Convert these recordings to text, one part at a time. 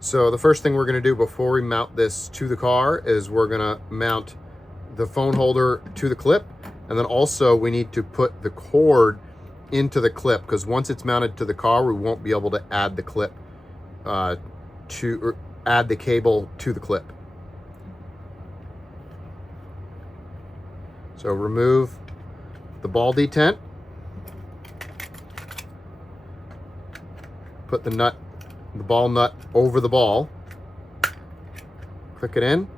So the first thing we're gonna do before we mount this to the car is we're gonna mount the phone holder to the clip, and then also we need to put the cord into the clip, because once it's mounted to the car, we won't be able to add the clip or add the cable to the clip. So remove the ball detent, put the ball nut over the ball, click it in,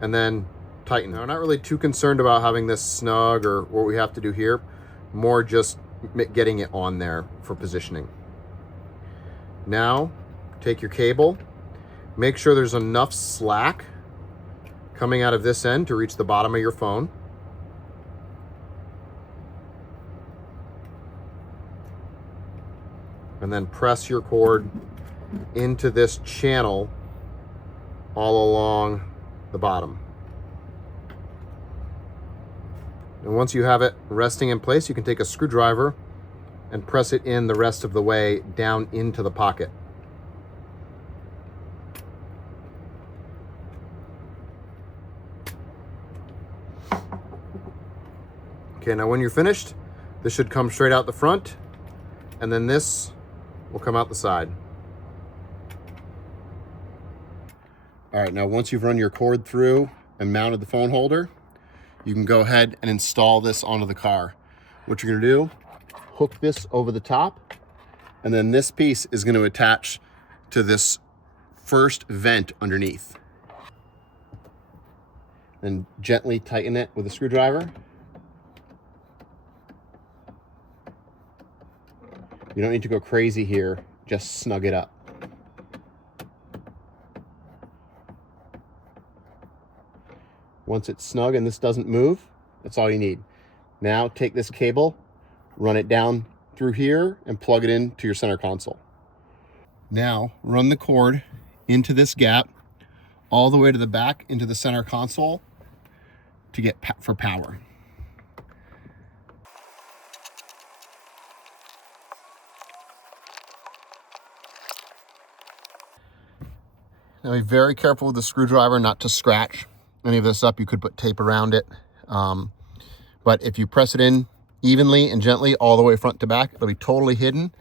and then tighten. Now, I'm not really too concerned about having this snug or what we have to do here, more just getting it on there for positioning. Now, take your cable, make sure there's enough slack coming out of this end to reach the bottom of your phone. And then press your cord into this channel all along the bottom. And once you have it resting in place, you can take a screwdriver and press it in the rest of the way down into the pocket. Okay, now when you're finished, this should come straight out the front, and then this will come out the side. All right, now once you've run your cord through and mounted the phone holder, you can go ahead and install this onto the car. What you're gonna do, hook this over the top, and then this piece is gonna attach to this first vent underneath. And gently tighten it with a screwdriver. You don't need to go crazy here, just snug it up. Once it's snug and this doesn't move, that's all you need. Now take this cable, run it down through here and plug it into your center console. Now run the cord into this gap all the way to the back into the center console to get for power. Now be very careful with the screwdriver not to scratch any of this up. You could put tape around it. But if you press it in evenly and gently all the way front to back, it'll be totally hidden.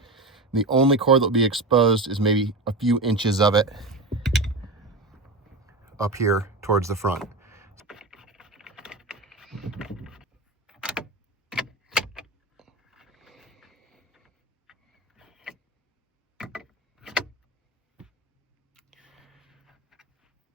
The only cord that will be exposed is maybe a few inches of it up here towards the front.